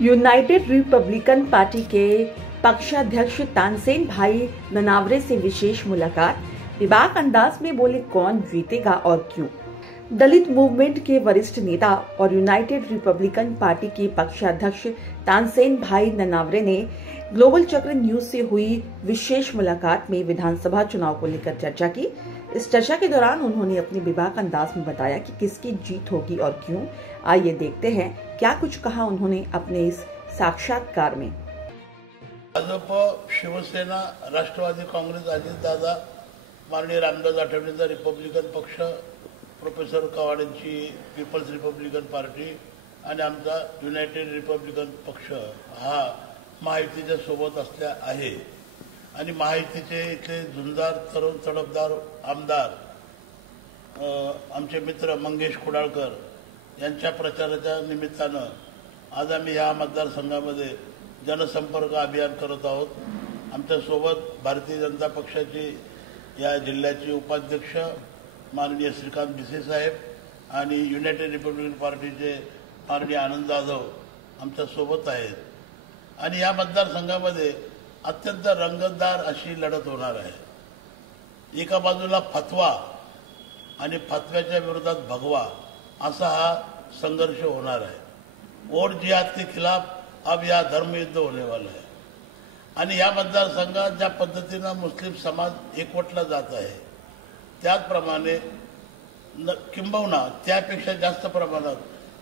United Republican party के पक्षाध्यक्ष तानसेन भाई ननावरे से विशेष मुलाकात। बेबाक अंदाज में बोले कौन जीतेगा और क्यों। दलित मूवमेंट के वरिष्ठ नेता और यूनाइटेड रिपब्लिकन पार्टी के पक्षाध्यक्ष तानसेन भाई ननावरे ने ग्लोबल चक्र न्यूज से हुई विशेष मुलाकात में विधानसभा चुनाव को लेकर चर्चा की। इस चर्चा के दौरान उन्होंने अपने बेबाक अंदाज में बताया कि किसकी जीत होगी और क्यों। आइए देखते हैं क्या कुछ कहा उन्होंने अपने इस साक्षात्कार में। भाजप, शिवसेना, राष्ट्रवादी काँग्रेस, अजितदादा, माननीय रामदास आठवलेंचा रिपब्लिकन पक्ष, प्रोफेसर कवाडेंची पीपल्स रिपब्लिकन पार्टी आणि आमचा युनायटेड रिपब्लिकन पक्ष हा महायुतीच्या सोबत असल्या आहे आणि महायुतीचे इथले झुंजार तरुण तडफदार आमदार आमचे मित्र मंगेश कुडाळकर यांच्या प्रचाराच्या निमित्तानं आज आम्ही या मतदारसंघामध्ये जनसंपर्क अभियान करत आहोत। आमच्या सोबत भारतीय जनता पक्षाची या जिल्ह्याचे उपाध्यक्ष माननीय श्रीकांत भिसे साहेब आणि युनायटेड रिपब्लिकन पार्टीचे माननीय आनंद जाधव आमच्या सोबत आहेत आणि या मतदारसंघामध्ये अत्यंत रंगतदार अशी लढत होणार आहे। एका बाजूला फतवा आणि फतव्याच्या विरोधात भगवा असा हा संघर्ष होणार आहे। वोट जिहाद के खिलाफ अब यह धर्म युद्ध होने वाला है आणि या मतदारसंघात ज्या पद्धतीनं मुस्लिम समाज एकवटला जात आहे त्याचप्रमाणे किंबहुना त्यापेक्षा जास्त प्रमाणात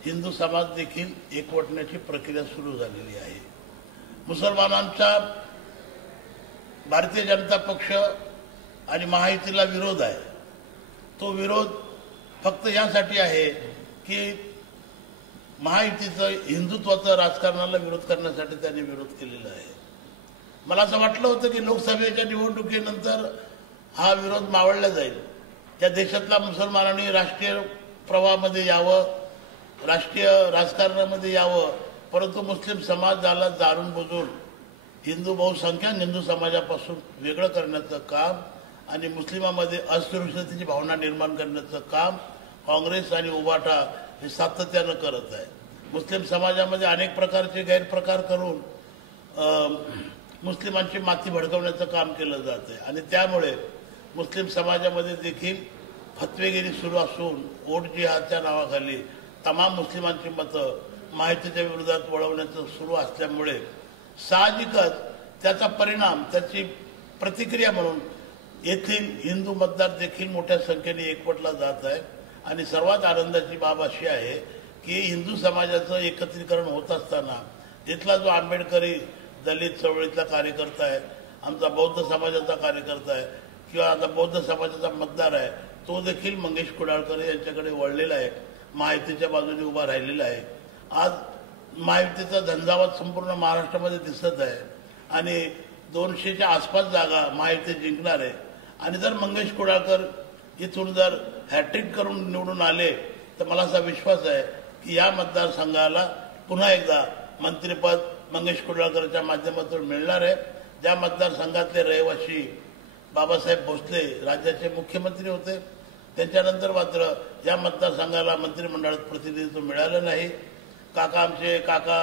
हिंदू समाज देखील एकवटण्याची प्रक्रिया सुरू झालेली आहे। मुसलमानांचा भारतीय जनता पक्ष आणि महायुतीला विरोध आहे। तो विरोध फक्त यासाठी आहे की महायुतीचं हिंदुत्वाचं राजकारणाला विरोध करण्यासाठी त्यांनी विरोध केलेला आहे। मला असं वाटलं होतं की लोकसभेच्या निवडणुकीनंतर हा विरोध मावळला जाईल, त्या देशातल्या मुसलमानांनी राष्ट्रीय प्रवाहामध्ये यावं, राष्ट्रीय राजकारणामध्ये यावं, परंतु मुस्लिम समाजाला जाणून बुजून हिंदू बहुसंख्याक हिंदू समाजापासून वेगळं करण्याचं काम आणि मुस्लिमांमध्ये असुरक्षिततेची भावना निर्माण करण्याचं काम काँग्रेस आणि उबाटा हे सातत्यानं करत आहे। मुस्लिम समाजामध्ये अनेक प्रकारचे गैरप्रकार करून मुस्लिमांची माती भडकवण्याचं काम केलं जात आहे आणि त्यामुळे मुस्लिम समाजामध्ये देखील फतवेगिरी सुरू असून वोट जिहादच्या नावाखाली तमाम मुस्लिमांची मतं महायुतीच्या विरोधात वळवण्याचं सुरू असल्यामुळे साहजिकच त्याचा परिणाम, त्याची प्रतिक्रिया म्हणून येथील हिंदू मतदार देखील मोठ्या संख्येने एकवटला जात आहे आणि सर्वात आनंदाची बाब अशी आहे की हिंदू समाजाचं एकत्रीकरण होत असताना तिथला जो आंबेडकरी दलित चळवळीतला कार्यकर्ता आहे, आमचा बौद्ध समाजाचा कार्यकर्ता आहे किंवा आता बौद्ध समाजाचा मतदार आहे, तो देखील मंगेश कुडाळकर यांच्याकडे वळलेला आहे, महायुतीच्या बाजूने उभा राहिलेला आहे। आज महायुतीचा झंझावात संपूर्ण महाराष्ट्रामध्ये दिसत आहे आणि 200च्या आसपास जागा महायुती जिंकणार आहे आणि जर मंगेश कुडाळकर इथून जर हॅट्रिक करून निवडून आले तर मला असा विश्वास आहे की या मतदारसंघाला पुन्हा एकदा मंत्रिपद मंगेश कुडाळकरच्या माध्यमातून मिळणार आहे। ज्या मतदारसंघातले रहिवासी बाबासाहेब भोसले राज्याचे मुख्यमंत्री होते, त्यांच्यानंतर मात्र या मतदारसंघाला मंत्रिमंडळात प्रतिनिधित्व मिळालं नाही। आमचे काका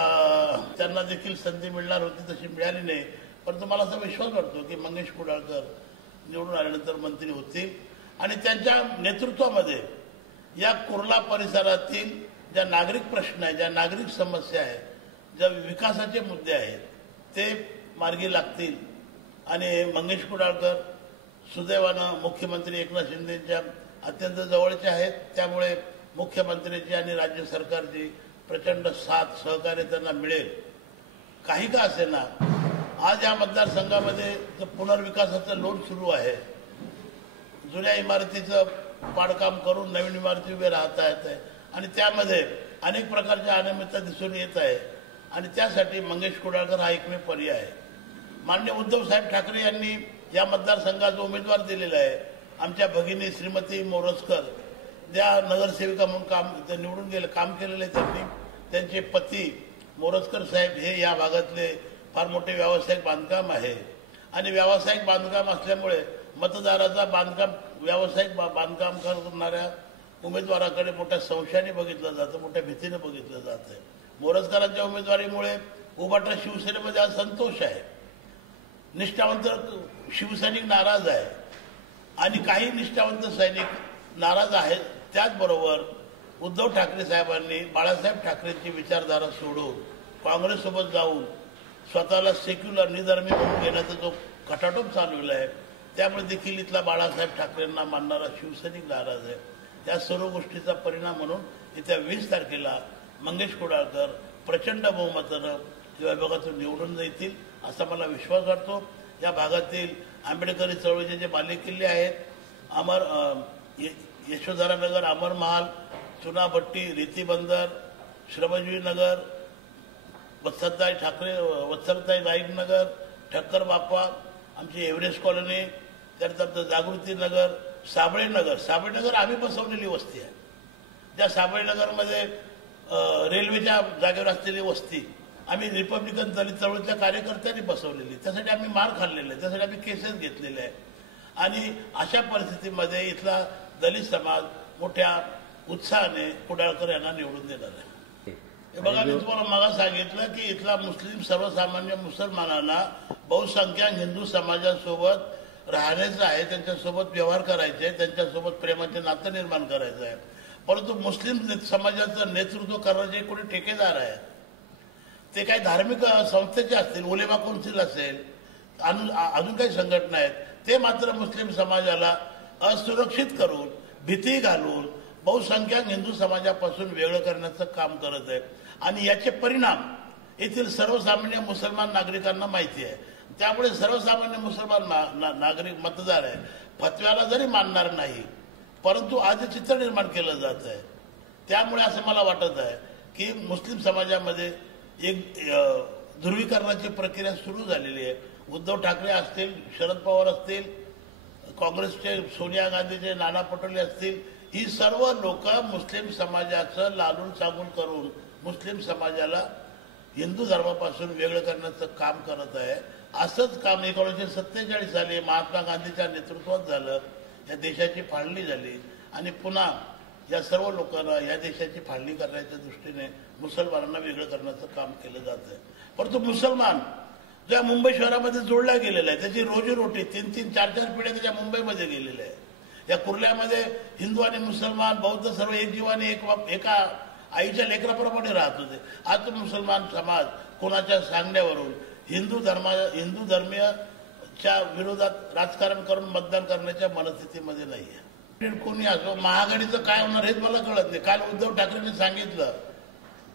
त्यांना देखील संधी मिळणार होती, तशी मिळाली नाही, परंतु मला असा विश्वास वाटतो की मंगेश कुडाळकर निवडून आल्यानंतर मंत्री होतील आणि त्यांच्या नेतृत्वामध्ये या कुर्ला परिसरातील ज्या नागरिक प्रश्न आहेत, ज्या नागरिक समस्या आहेत, ज्या विकासाचे मुद्दे आहेत ते मार्गी लागतील आणि मंगेश कुडाळकर सुदैवानं मुख्यमंत्री एकनाथ शिंदेच्या अत्यंत जवळचे आहेत, त्यामुळे मुख्यमंत्र्यांची आणि राज्य सरकारची प्रचंड साथ सहकार्य त्यांना मिळेल। काही का असेना आज या मतदारसंघामध्ये पुनर्विकासाचं लोट सुरू आहे। जुन्या इमारतीचं पाडकाम करून नवीन इमारती उभे राहता येत आहे आणि त्यामध्ये अनेक प्रकारच्या अनियमितता दिसून येत आहे आणि त्यासाठी मंगेश कुडाळकर हा एकमेव पर्याय आहे। माननीय उद्धव साहेब ठाकरे यांनी या मतदारसंघाचा उमेदवार दिलेला आहे। आमच्या भगिनी श्रीमती मोरजकर त्या नगरसेविका म्हणून निवडून काम केलेले त्यांनी, त्यांचे पती मोरजकर साहेब हे या भागातले फार मोठे व्यावसायिक बांधकाम आहे आणि व्यावसायिक बांधकाम असल्यामुळे मतदाराचा व्यावसायिक बांधकाम करणाऱ्या उमेदवाराकडे मोठ्या संशयाने बघितलं जातं, मोठ्या भीतीने बघितलं जातं। मोरजकरांच्या उमेदवारीमुळे उभाटा शिवसेनेमध्ये आज संतोष आहे. निष्ठावंत शिवसैनिक नाराज आहे आणि काही निष्ठावंत सैनिक नाराज आहेत. त्याचबरोबर उद्धव ठाकरे साहेबांनी बाळासाहेब ठाकरेंची विचारधारा सोडून काँग्रेससोबत जाऊन स्वतःला सेक्युलर निधर्मी म्हणून घेण्याचा जो खटाटोप चालवला आहे, त्यामुळे देखील इथला बाळासाहेब ठाकरेंना मानणारा शिवसैनिक नाराज आहे. त्या सर्व गोष्टीचा परिणाम म्हणून येत्या 20 तारखेला मंगेश कुडाळकर प्रचंड बहुमतानं या विभागातून निवडून येतील असा मला विश्वास वाटतो. या भागातील आंबेडकरी चळवळीचे जे बालेकिल्ले आहेत, यशोधरानगर, अमर महाल, चुनाभट्टी, रेती बंदर, श्रमजीवी नगर, वत्सलताई नाईक नगर, ठक्कर बाप्पा, आमची एव्हरेस्ट कॉलनी, त्यानंतर जागृती नगर, साबळे नगर आम्ही बसवलेली वस्ती आहे. ज्या साबळे नगरमध्ये रेल्वेच्या जागेवर असलेली वस्ती आम्ही रिपब्लिकन दलित चळवळीच्या कार्यकर्त्यांनी बसवलेली. त्यासाठी आम्ही मार खाल्लेला आहे, त्यासाठी आम्ही केसेस घेतलेले आहे. आणि अशा परिस्थितीमध्ये इथला दलित समाज मोठ्या उत्साहाने कुडाळकर यांना निवडून देणार आहे. हे बघा, मी तुम्हाला मागा सांगितलं की इथला मुस्लिम सर्वसामान्य मुसलमानांना बहुसंख्याक हिंदू समाजासोबत राहण्याचं आहे, त्यांच्यासोबत व्यवहार करायचे, त्यांच्यासोबत प्रेमाचे नातं निर्माण करायचं आहे. परंतु मुस्लिम समाजाचं नेतृत्व करण्याचे कोणी ठेकेदार आहेत, ते काही धार्मिक संस्थेचे असतील, उलेमा कौन्सिल असेल, अजून काही संघटना आहेत, ते मात्र मुस्लिम समाजाला असुरक्षित करून, भीती घालून बहुसंख्याक हिंदू समाजापासून वेगळं करण्याचं काम करत आहे. आणि याचे परिणाम येथील सर्वसामान्य मुसलमान नागरिकांना माहिती आहे. त्यामुळे सर्वसामान्य मुसलमान नागरिक मतदार आहे, फतव्याला जरी मानणार नाही, परंतु आज चित्र निर्माण केलं जात आहे. त्यामुळे असं मला वाटत आहे की मुस्लिम समाजामध्ये एक ध्रुवीकरणाची प्रक्रिया सुरू झालेली आहे. उद्धव ठाकरे असतील, शरद पवार असतील, काँग्रेसचे सोनिया गांधीचे नाना पटोले असतील, ही सर्व लोक मुस्लिम समाजाचं लालून चालून करून मुस्लिम समाजाला हिंदू धर्मापासून वेगळं करण्याचं काम करत आहे. असंच काम 1947 साली महात्मा गांधीच्या नेतृत्वात झालं. या देशाची फाळणी झाली आणि पुन्हा या सर्व लोकांना या देशाची फाळणी करण्याच्या दृष्टीने मुसलमानांना वेगळं करण्याचं काम केलं जात आहे. परंतु मुसलमान ज्या मुंबई शहरामध्ये जोडला गेलेला आहे, त्याची रोजीरोटी 3-3, 4-4 पिढ्या त्याच्या मुंबईमध्ये गेलेल्या आहे. या कुर्ल्यामध्ये हिंदू आणि मुसलमान, बौद्ध सर्व एक जीवाने एका आईच्या लेकराप्रमाणे राहत होते. आज तो मुसलमान समाज कोणाच्या सांगण्यावरून हिंदू धर्मीयच्या विरोधात राजकारण करून मतदान करण्याच्या मनस्थितीमध्ये नाहीये. कोणी असो, महाआघाडीचं काय होणार हेच मला कळत नाही. काल उद्धव ठाकरेंनी सांगितलं,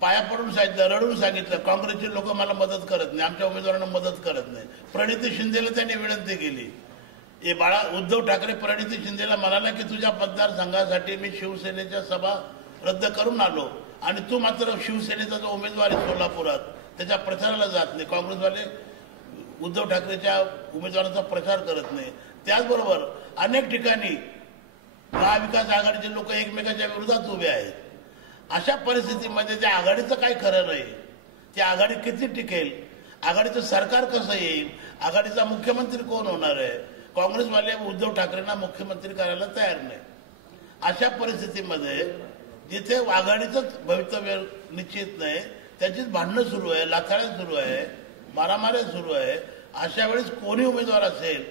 पाया पडून सांगितलं, रडून सांगितलं, काँग्रेसचे लोक मला मदत करत नाही, आमच्या उमेदवारांना मदत करत नाही. प्रणिती शिंदेला त्यांनी विनंती केली. उद्धव ठाकरे प्रणिती शिंदेला म्हणाला की तुझ्या मतदारसंघासाठी मी शिवसेनेच्या सभा रद्द करून आलो आणि तू मात्र शिवसेनेचा जो उमेदवार आहे सोलापुरात त्याच्या प्रचाराला जात नाही. काँग्रेसवाले उद्धव ठाकरेच्या उमेदवारांचा प्रचार करत नाही. त्याचबरोबर अनेक ठिकाणी महाविकास आघाडीचे लोक एकमेकांच्या विरोधात उभे आहेत. अशा परिस्थितीमध्ये त्या आघाडीचं काय खरं नाही, ती आघाडी किती टिकेल, आघाडीचं सरकार कसं येईल, आघाडीचा मुख्यमंत्री कोण होणार आहे. काँग्रेसवाले उद्धव ठाकरेंना मुख्यमंत्री करायला तयार नाही. अशा परिस्थितीमध्ये जिथे आघाडीचंच भवितव्य निश्चित नाही, त्याचीच भांडणं सुरू आहे, लाथाळ्या सुरू आहे, मारामाऱ्या सुरू आहे. अशा वेळेस कोणी उमेदवार असेल,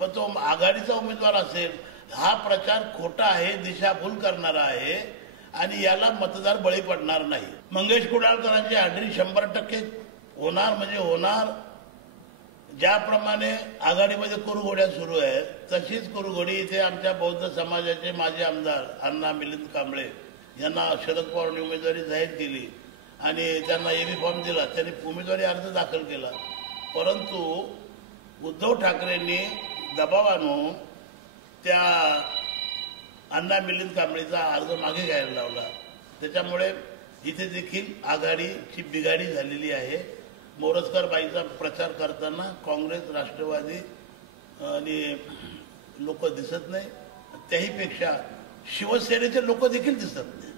मग तो आघाडीचा उमेदवार असेल, हा प्रचार खोटा आहे, दिशाभूल करणारा आहे आणि याला मतदार बळी पडणार नाही. मंगेश कुडाळकरांची हाजरी 100% होणार म्हणजे होणार. ज्याप्रमाणे आघाडीमध्ये कुरघोड्या सुरू आहेत, तशीच कुरघोडी इथे आमच्या बौद्ध समाजाचे माजी आमदार अण्णा मिलिंद कांबळे यांना शरद पवारांनी उमेदवारी जाहीर केली आणि त्यांना एबी फॉर्म दिला, त्यांनी उमेदवारी अर्ज दाखल केला. परंतु उद्धव ठाकरेंनी दबाव आणून त्या अण्णा मिलिंद कांबळेचा अर्ज मागे घ्यायला लावला. त्याच्यामुळे इथे देखील आघाडीची बिघाडी झालेली आहे. मोरजकर बाईचा प्रचार करताना काँग्रेस, राष्ट्रवादी आणि लोक दिसत नाही. त्याहीपेक्षा शिवसेनेचे लोक देखील दिसत नाही.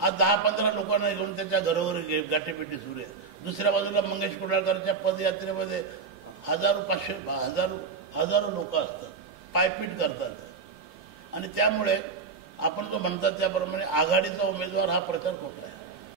आज 10-15 लोकांना घेऊन त्याच्या घरोघर गाठीपेटी सुरू आहे. दुसऱ्या बाजूला मंगेश कुडाळकरच्या पदयात्रेमध्ये हजारो लोक असतात, पायपीट करतात. आणि त्यामुळे आपण जो म्हणतात त्याप्रमाणे आघाडीचा उमेदवार हा प्रचार खोटा आहे.